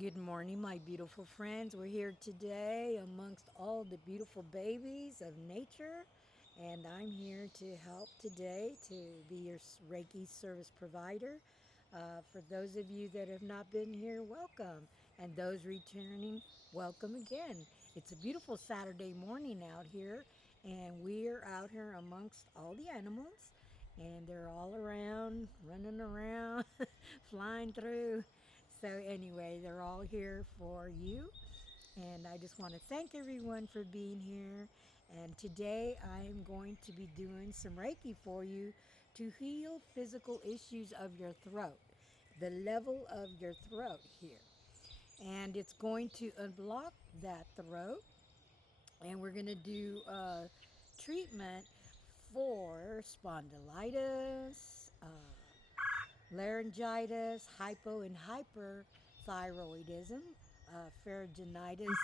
Good morning, my beautiful friends. We're here today amongst all the beautiful babies of nature, and I'm here to help today to be your Reiki service provider. For those of you that have not been here, welcome, and those returning, welcome again. It's a beautiful Saturday morning out here, and we're out here amongst all the animals, and they're all around, running around, flying through. So, anyway, they're all here for you. And I just want to thank everyone for being here. And today I am going to be doing some Reiki for you to heal physical issues of your throat, the level of your throat here. And it's going to unblock that throat. And we're going to do a treatment for spondylitis, laryngitis, hypo and hyperthyroidism, pharyngitis.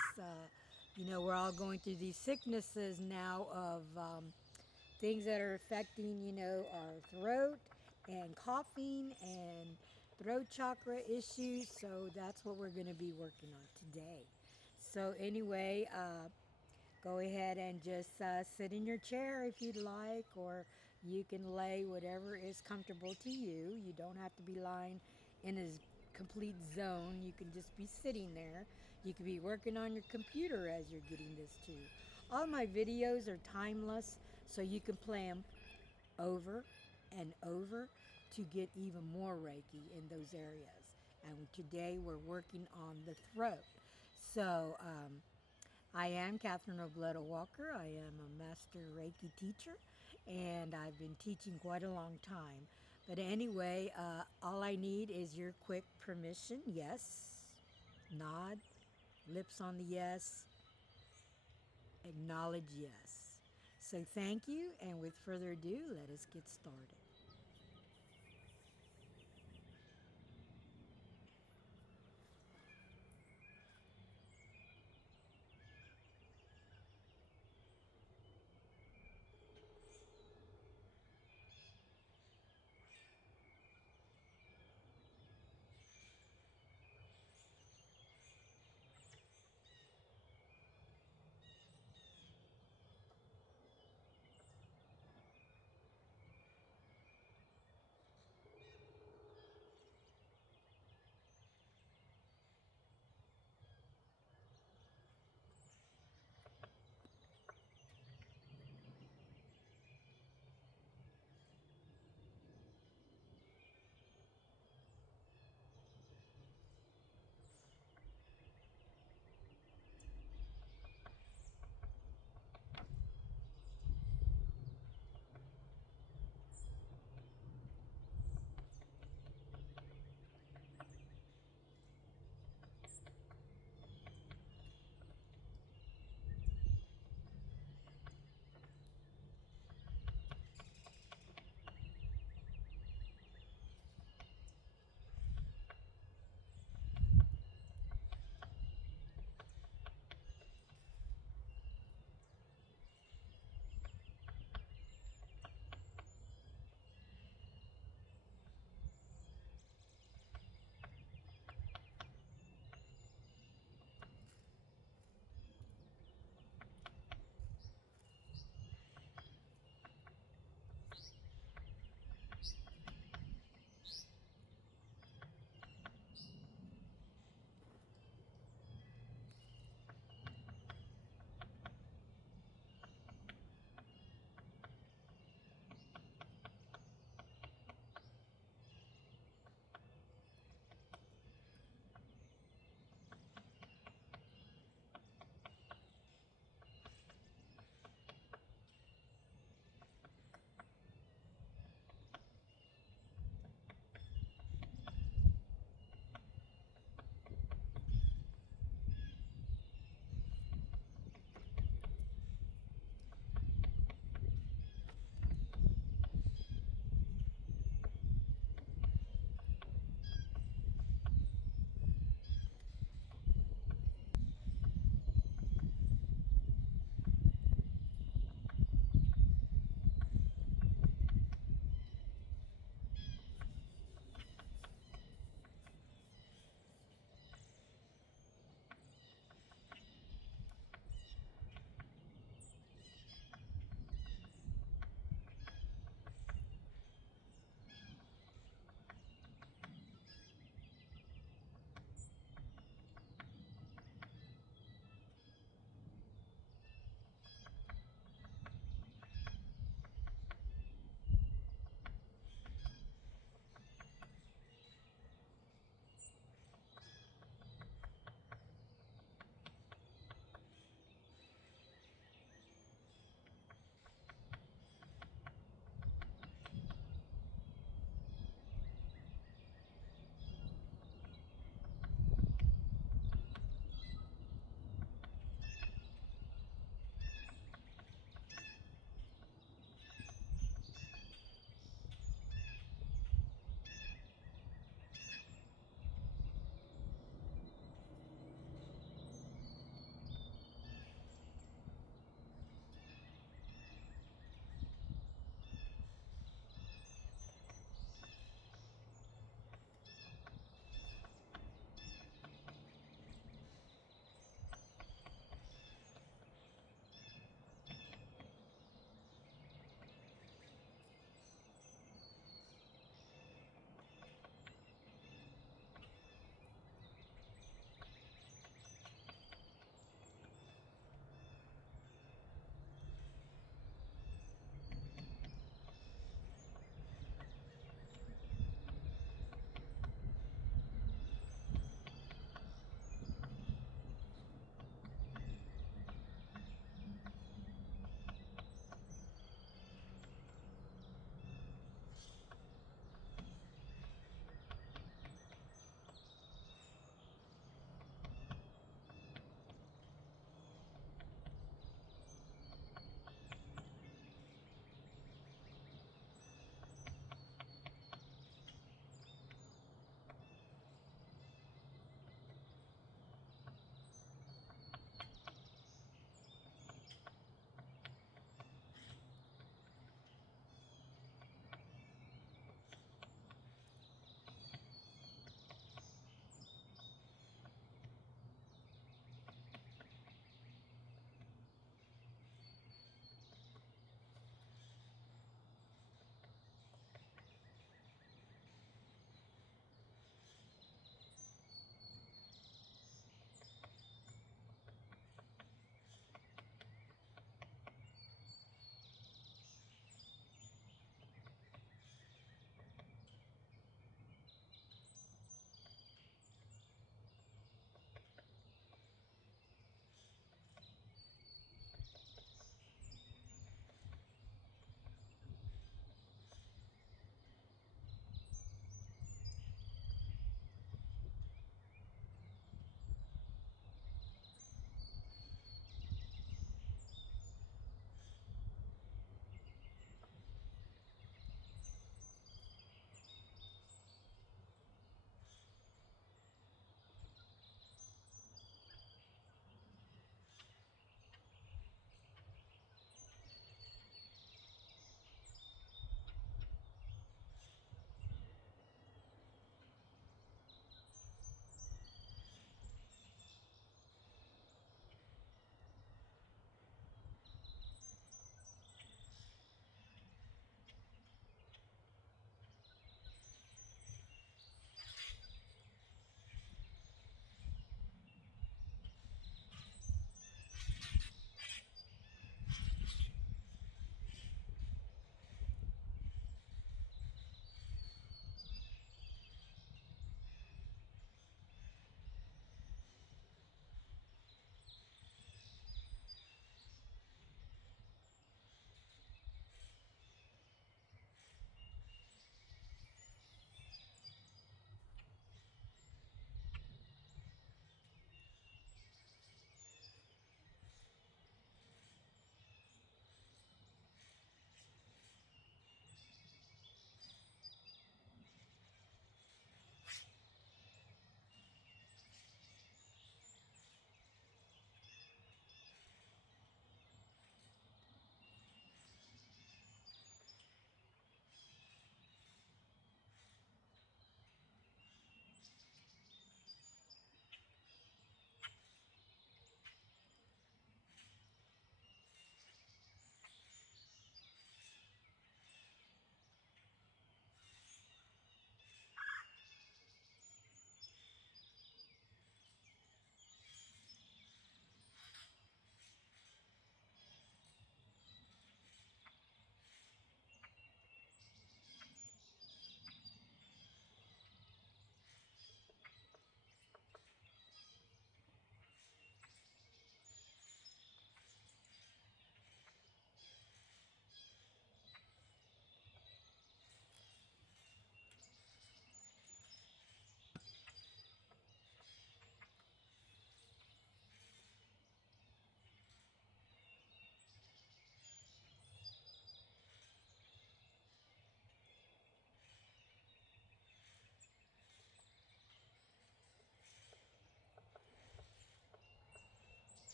We're all going through these sicknesses now of things that are affecting, our throat and coughing and throat chakra issues. So that's what we're going to be working on today. So, anyway, go ahead and just sit in your chair if you'd like, or you can lay whatever is comfortable to you. You don't have to be lying in a complete zone. You can just be sitting there. You could be working on your computer as you're getting this too. All my videos are timeless, so you can play them over and over to get even more Reiki in those areas. And today we're working on the throat. So, I am Catherine Robledo Walker. I am a master Reiki teacher, and I've been teaching quite a long time. But anyway, all I need is your quick permission. Yes, nod, lips on the yes, acknowledge yes. So thank you, and with further ado, let us get started.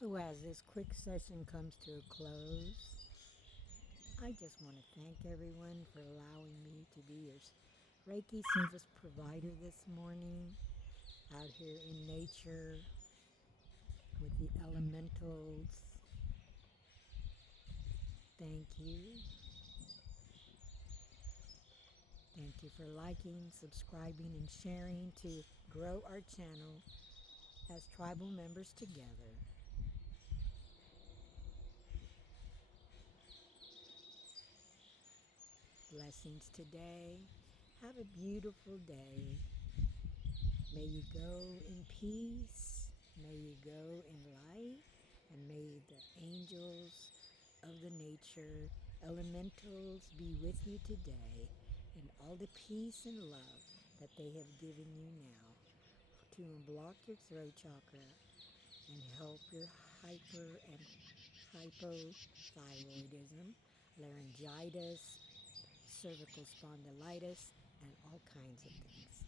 So as this quick session comes to a close, I just want to thank everyone for allowing me to be your Reiki service provider this morning out here in nature with the elementals. Thank you. Thank you for liking, subscribing, and sharing to grow our channel as tribal members together. Blessings today. Have a beautiful day. May you go in peace. May you go in light. And may the angels of the nature, elementals, be with you today. And all the peace and love that they have given you now to unblock your throat chakra and help your hyper and hypothyroidism, laryngitis, cervical spondylitis, and all kinds of things.